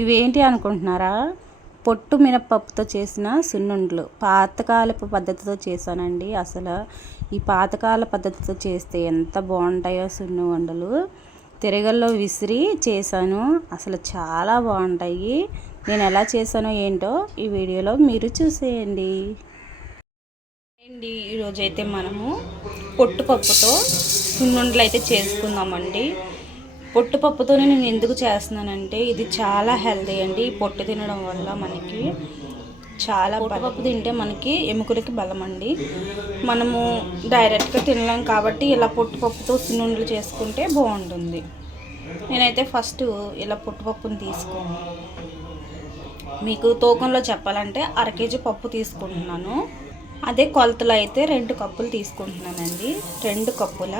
ఇవేంటి అనుకుంటున్నారా? పొట్టు మినపప్పుతో చేసిన సున్నుండలు పాతకాలపు పద్ధతితో చేశానండి. అసలు ఈ పాతకాల పద్ధతితో చేస్తే ఎంత బాగుంటాయో సున్నుండలు. తిరగల్లో విసిరి చేశాను, అసలు చాలా బాగుంటాయి. నేను ఎలా చేశానో ఏంటో ఈ వీడియోలో మీరు చూసేయండి. ఈరోజైతే మనము పొట్టుపప్పుతో సున్నుండలు అయితే చేసుకుందామండి. పొట్టుపప్పుతోనే నేను ఎందుకు చేస్తున్నానంటే ఇది చాలా హెల్తీ అండి. పొట్టు తినడం వల్ల మనకి చాలా, పొట్టుపప్పు తింటే మనకి ఎముకలకి బలం అండి. మనము డైరెక్ట్గా తినలేం కాబట్టి ఇలా పొట్టుపప్పుతో సున్నుండలు చేసుకుంటే బాగుంటుంది. నేనైతే ఫస్ట్ ఇలా పొట్టుపప్పుని తీసుకుని మీకు తూకంలో చెప్పాలంటే 1/2 కేజీ పప్పు తీసుకుంటున్నాను. అదే కొలతలో అయితే 2 కప్పులు తీసుకుంటున్నానండి. 2 కప్పుల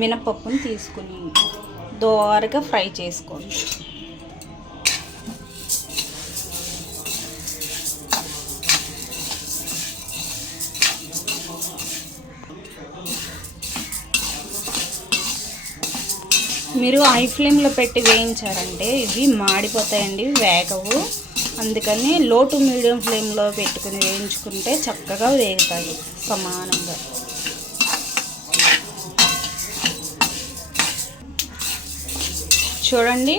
మినపప్పుని తీసుకుని దోరగా ఫ్రై చేసుకోండి. మీరు హై ఫ్లేమ్లో పెట్టి వేయించారంటే ఇవి మాడిపోతాయండి, వేగవు. అందుకని లో టు మీడియం ఫ్లేమ్లో పెట్టుకుని వేయించుకుంటే చక్కగా వేగుతాయి సమానంగా. చూడండి,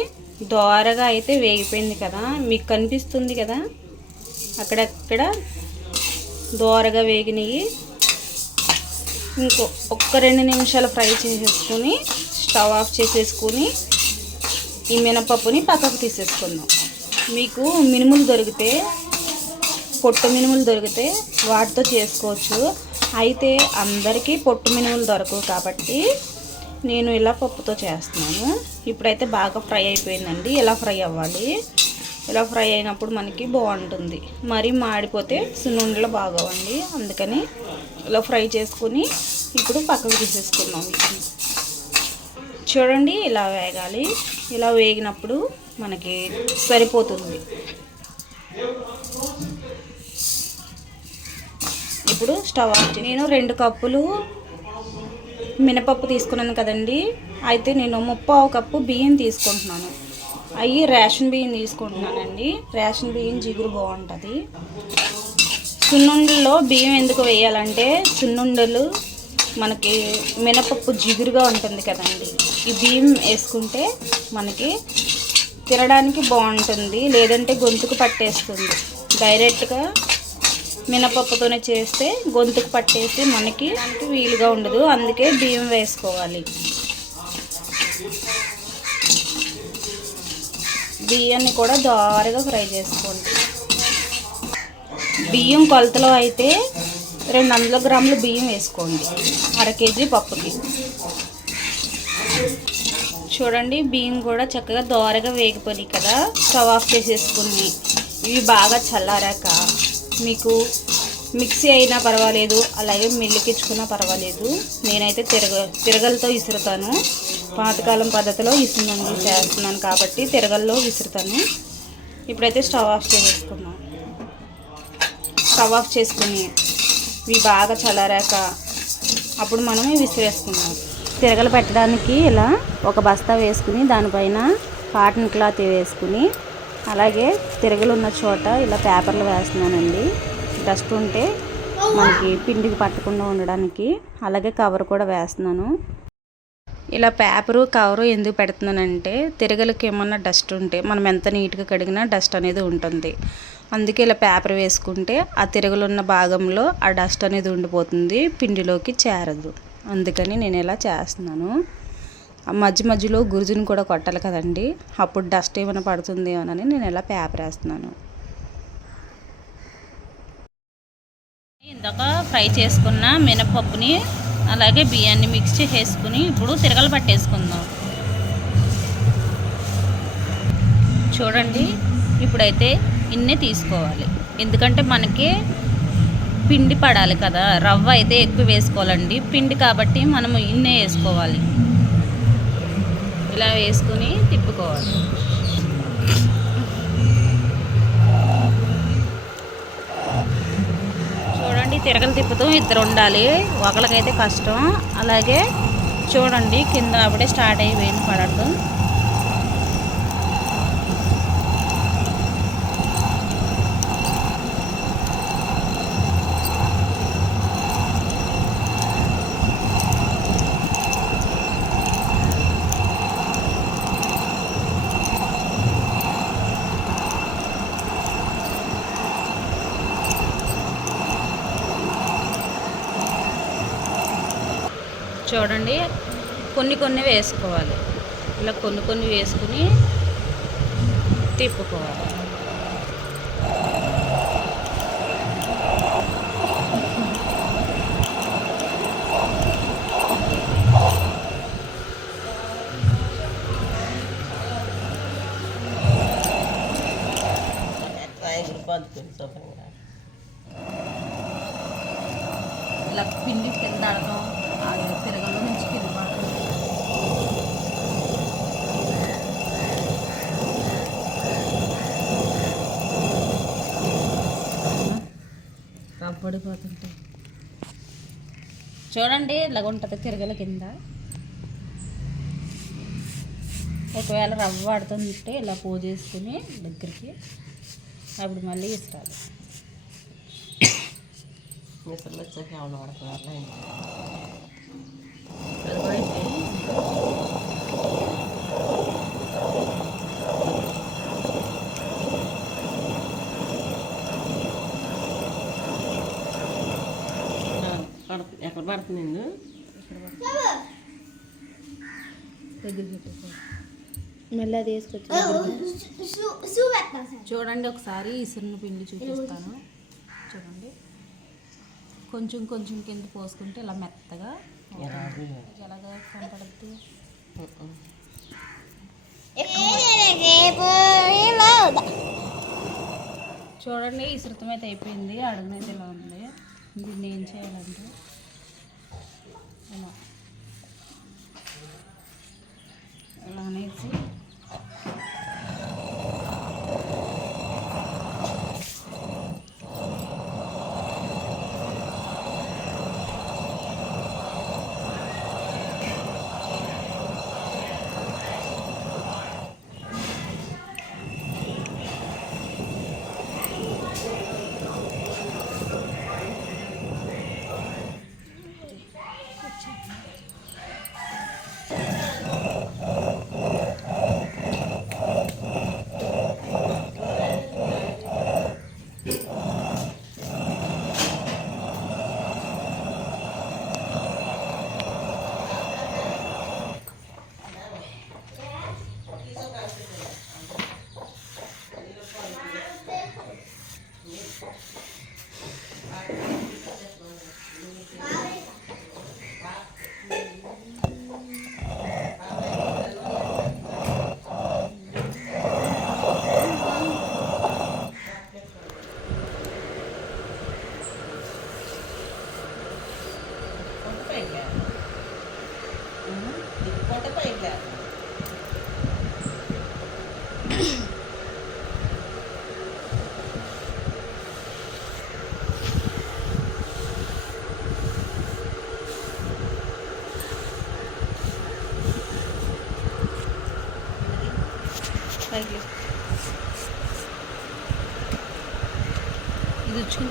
దోరగా అయితే వేగిపోయింది కదా, మీకు కనిపిస్తుంది కదా అక్కడక్కడ దోరగా వేగినవి. ఇంకో 1-2 నిమిషాలు ఫ్రై చేసేసుకుని స్టవ్ ఆఫ్ చేసేసుకుని ఈ మినపప్పుని పక్కకు తీసేసుకుందాం. మీకు మినుములు దొరికితే, పొట్టు మినుములు దొరికితే వాటితో చేసుకోవచ్చు. అయితే అందరికీ పొట్టు మినుములు దొరకవు కాబట్టి నేను ఇలా పప్పుతో చేస్తున్నాను. ఇప్పుడైతే బాగా ఫ్రై అయిపోయిందండి. ఇలా ఫ్రై అవ్వాలి. ఇలా ఫ్రై అయినప్పుడు మనకి బాగుంటుంది. మరీ మాడిపోతే సున్నుండలు బాగోవండి. అందుకని ఇలా ఫ్రై చేసుకుని ఇప్పుడు పక్కకు తీసేసుకుందాం. చూడండి, ఇలా వేగాలి. ఇలా వేగినప్పుడు మనకి సరిపోతుంది. ఇప్పుడు స్టవ్ ఆఫ్ చేసి నేను 2 కప్పులు మినపప్పు తీసుకున్నాను కదండి. అయితే నేను 3/4 కప్పు బియ్యం తీసుకుంటున్నాను. అవి రేషన్ బియ్యం తీసుకుంటున్నానండి. రేషన్ బియ్యం జిగురు బాగుంటుంది. సున్నుండల్లో బియ్యం ఎందుకు వేయాలంటే సున్నుండలు మనకి మినపప్పు జిగురుగా ఉంటుంది కదండి. ఈ బియ్యం వేసుకుంటే మనకి తినడానికి బాగుంటుంది, లేదంటే గొంతుకు పట్టేస్తుంది. డైరెక్ట్గా మినపప్పుతోనే చేస్తే గొంతుకు పట్టేసి మనకి వీలుగా ఉండదు. అందుకే బియ్యం వేసుకోవాలి. బియ్యాన్ని కూడా దోరగా ఫ్రై చేసుకోండి. బియ్యం కొలతలో అయితే 200 గ్రాములు బియ్యం వేసుకోండి 1/2 కేజీ పప్పుకి. చూడండి, బియ్యం కూడా చక్కగా దోరగా వేగిపోయి కదా. స్టవ్ ఆఫ్ చేసేసుకుని ఇవి బాగా చల్లారాక మీకు మిక్సీ అయినా పర్వాలేదు, అలాగే మిల్లుకిచ్చుకున్నా పర్వాలేదు. నేనైతే తిరగలతో విసురుతాను. పాతకాలం పద్ధతిలో విసురుండి చేస్తున్నాను కాబట్టి తిరగల్లో విసురుతాను. ఇప్పుడైతే స్టవ్ ఆఫ్ చేసేసుకున్నాం. స్టవ్ ఆఫ్ చేసుకుని ఇవి బాగా చల్లారాక అప్పుడు మనం విసిరేసుకున్నాం. తిరగలు పెట్టడానికి ఇలా ఒక బస్తా వేసుకుని దానిపైన కాటన్ క్లాత్ వేసుకుని, అలాగే తిరగలు ఉన్న చోట ఇలా పేపర్లు వేస్తున్నానండి. డస్ట్ ఉంటే మనకి పిండికి పట్టకుండా ఉండడానికి. అలాగే కవర్ కూడా వేస్తున్నాను. ఇలా పేపరు కవరు ఎందుకు పెడుతున్నానంటే తిరగలకి ఏమన్నా డస్ట్ ఉంటే మనం ఎంత నీట్గా కడిగినా డస్ట్ అనేది ఉంటుంది. అందుకే ఇలా పేపర్ వేసుకుంటే ఆ తిరగలు ఉన్న భాగంలో ఆ డస్ట్ అనేది ఉండిపోతుంది, పిండిలోకి చేరదు. అందుకని నేను ఇలా చేస్తున్నాను. మధ్య మధ్యలో గురుజుని కూడా కొట్టాలి కదండి, అప్పుడు డస్ట్ ఏమైనా పడుతుంది అని నేను ఇలా పేపర్ వేస్తున్నాను. ఇందాక ఫ్రై చేసుకున్న మినపప్పుని అలాగే బియ్యాన్ని మిక్స్ చేసుకుని ఇప్పుడు తిరగలు పట్టేసుకుందాం. చూడండి, ఇప్పుడైతే ఇన్నే తీసుకోవాలి. ఎందుకంటే మనకి పిండి పడాలి కదా, రవ్వ అయితే ఎక్కువ వేసుకోవాలండి. పిండి కాబట్టి మనము ఇన్నే వేసుకోవాలి. ఇలా వేసుకుని తిప్పుకోవాలి. చూడండి, తిరగలు తిప్పుతూ 2 ఉండాలి. ఒకరికైతే కష్టం. అలాగే చూడండి, కింద అప్పుడే స్టార్ట్ అయిపోయింది పడటం. చూడండి, కొన్ని కొన్ని వేసుకోవాలి. ఇలా కొన్ని కొన్ని వేసుకుని తిప్పుకోవాలి. ఇలా పిండి కింద ఆడటం, తిరగలో నుంచి కింద పడటం. పడిపోతుంటాయి. చూడండి, ఇలాగ ఉంటుంది తిరగల కింద. ఒకవేళ రవ్వ ఆడుతుంటే ఇలా పోజేసుకుని దగ్గరికి అప్పుడు మళ్ళీ ఇసరాలి. ఎక్కడ పడుతుంది మళ్ళీ అది వేసుకొచ్చి చూడండి, ఒకసారి ఇసురుని పిండి చూపిస్తాను. చూడండి, కొంచెం కొంచెం కింద పోసుకుంటే ఇలా మెత్తగా ఎలాగా కనపడుద్ది. చూడండి, ఇసురుతం అయితే అయిపోయింది. అడుగున అయితే ఇలా ఉంది. దీన్ని ఏం చేయాలంటే ఇలా అనేసి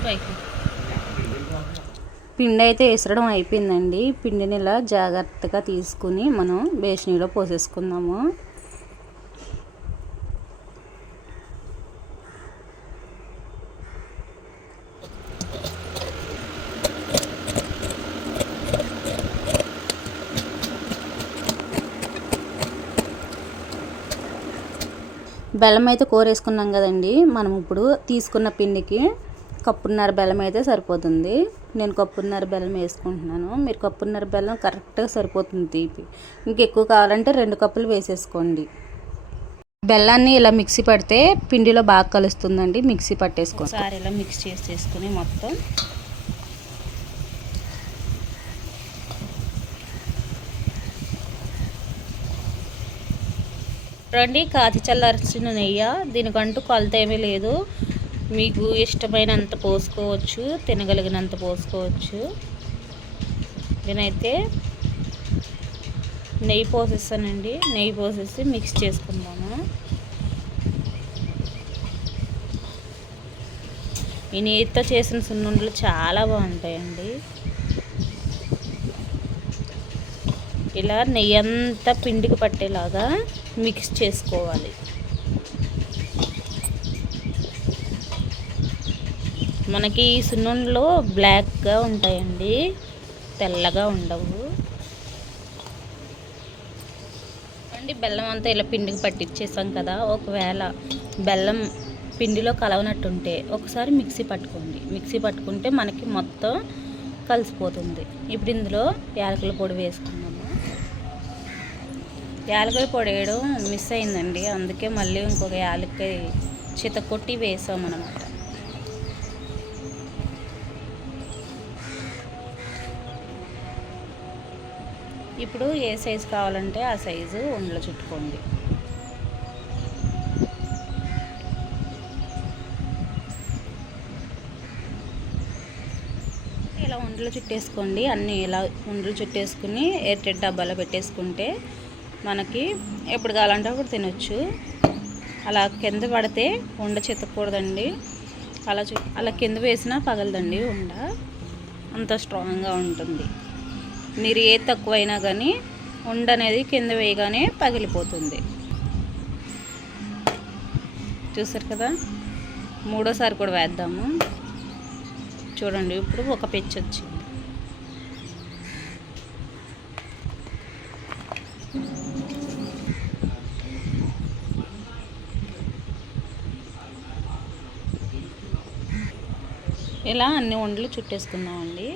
పైకి పిండి అయితే వేసడం అయిపోయిందండి. పిండిని ఇలా జాగ్రత్తగా తీసుకుని మనం బేషనీలో పోసేసుకుందాము. బెల్లం అయితే కూరేసుకున్నాం కదండి. మనం ఇప్పుడు తీసుకున్న పిండికి కప్పున్నర బెల్లం అయితే సరిపోతుంది. నేను కప్పున్నర బెల్లం వేసుకుంటున్నాను. మీరు కప్పున్నర బెల్లం కరెక్ట్గా సరిపోతుంది తీపి. ఇంకెక్కువ కావాలంటే 2 కప్పులు వేసేసుకోండి. బెల్లాన్ని ఇలా మిక్సీ పడితే పిండిలో బాగా కలుస్తుందండి. మిక్సీ పట్టేసుకోండి. ఒకసారి ఇలా మిక్స్ చేసేసుకుని మొత్తం రండి. కాచి చల్లార్చిన నెయ్యి, దీనికంటూ కొలత ఏమీ లేదు. మీకు ఇష్టమైనంత పోసుకోవచ్చు, తినగలిగినంత పోసుకోవచ్చు. నేనైతే నెయ్యి పోసేస్తానండి. నెయ్యి పోసేసి మిక్స్ చేసుకుందాము. ఈ నెయ్యితో చేసిన సున్నుండలు చాలా బాగుంటాయండి. ఇలా నెయ్యి అంతా పిండికి పట్టేలాగా మిక్స్ చేసుకోవాలి. మనకి ఈ సున్నుండలు బ్లాక్గా ఉంటాయండి, తెల్లగా ఉండవు. చూడండి, బెల్లం అంతా ఇలా పిండికి పట్టించేసాం కదా. ఒకవేళ బెల్లం పిండిలో కలవనట్టుంటే ఒకసారి మిక్సీ పట్టుకోండి. మిక్సీ పట్టుకుంటే మనకి మొత్తం కలిసిపోతుంది. ఇప్పుడు ఇందులో యాలకుల పొడి వేసుకున్నాము. యాలకుల పొడి వేయడం మిస్ అయిందండి, అందుకే మళ్ళీ ఇంకొక యాలకాయ చితకొట్టి వేసామన్నమాట. ఇప్పుడు ఏ సైజు కావాలంటే ఆ సైజు ఉండలు చుట్టుకోండి. ఇలా ఉండలు చుట్టేసుకోండి. అన్నీ ఇలా ఉండలు చుట్టేసుకుని ఎయిర్టైట్ డబ్బాలో పెట్టేసుకుంటే మనకి ఎప్పుడు కావాలంటే అప్పుడు తినొచ్చు. అలా కింద పడితే ఉండ చితకూడదండి. అలా కింద వేసినా పగలదండి ఉండ, అంత స్ట్రాంగ్గా ఉంటుంది. మీరు ఏ తక్కువైనా కానీ ఉండ అనేది కింద వేయగానే పగిలిపోతుంది. చూసారు కదా, మూడోసారి కూడా వేద్దాము. చూడండి, ఇప్పుడు ఒక పెచ్చు వచ్చింది. ఇలా అన్ని ఉండలు చుట్టేసుకుందామండి.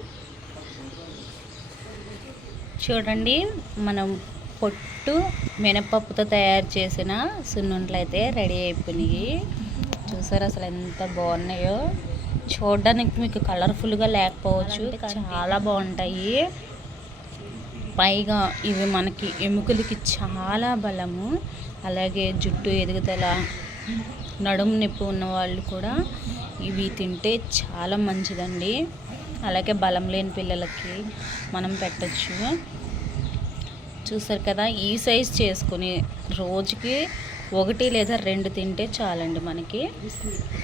చూడండి, మనం పొట్టు మినపప్పుతో తయారు చేసిన సున్నుండలు అయితే రెడీ అయిపోయినాయి. చూసారు అసలు ఎంత బాగున్నాయో. చూడడానికి మీకు కలర్ఫుల్గా లేకపోవచ్చు, చాలా బాగుంటాయి. పైగా ఇవి మనకి ఎముకలకి చాలా బలము. అలాగే జుట్టు ఎదుగుదల, నడుము నొప్పి ఉన్న వాళ్ళు కూడా ఇవి తింటే చాలా మంచిదండి. అలాగే బలం లేని పిల్లలకి మనం పెట్టచ్చు. చూసారు కదా, ఈ సైజ్ చేసుకుని రోజుకి 1 లేదా 2 తింటే చాలండి, మనకి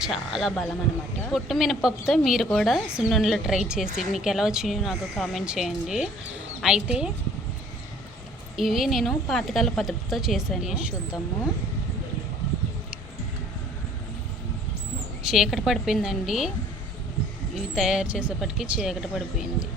చాలా బలం అనమాట. పొట్టు మినపప్పుతో మీరు కూడా సున్నుండలు ట్రై చేసి మీకు ఎలా వచ్చినాయో నాకు కామెంట్ చేయండి. అయితే ఇవి నేను పాతకాల పద్ధతితో చేశాను, చూద్దాము. చీకటి పడిపోయిందండి, ఇవి తయారు చేసేపటికి చీకటి పడిపోయింది.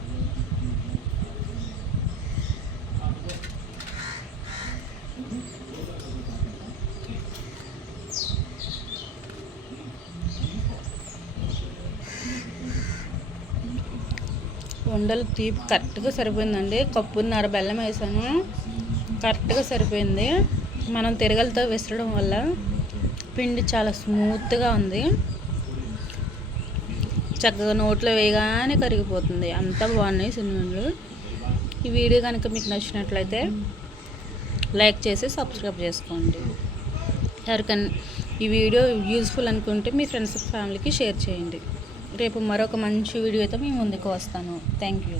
ఉండలు తీపి కరెక్ట్గా సరిపోయిందండి. కప్పున్నర బెల్లం వేసాను, కరెక్ట్గా సరిపోయింది. మనం తిరగలతో విసరడం వల్ల పిండి చాలా స్మూత్గా ఉంది. చక్కగా నోట్లో వేయగానే కరిగిపోతుంది. అంత బాగున్నాయి సున్నుండలు. ఈ వీడియో కనుక మీకు నచ్చినట్లయితే లైక్ చేసి సబ్స్క్రైబ్ చేసుకోండి. ఎవరికైనా ఈ వీడియో యూజ్ఫుల్ అనుకుంటే మీ ఫ్రెండ్స్ ఫ్యామిలీకి షేర్ చేయండి. రేపు మరొక మంచి వీడియోతో మీ ముందుకు వస్తాను. Thank you.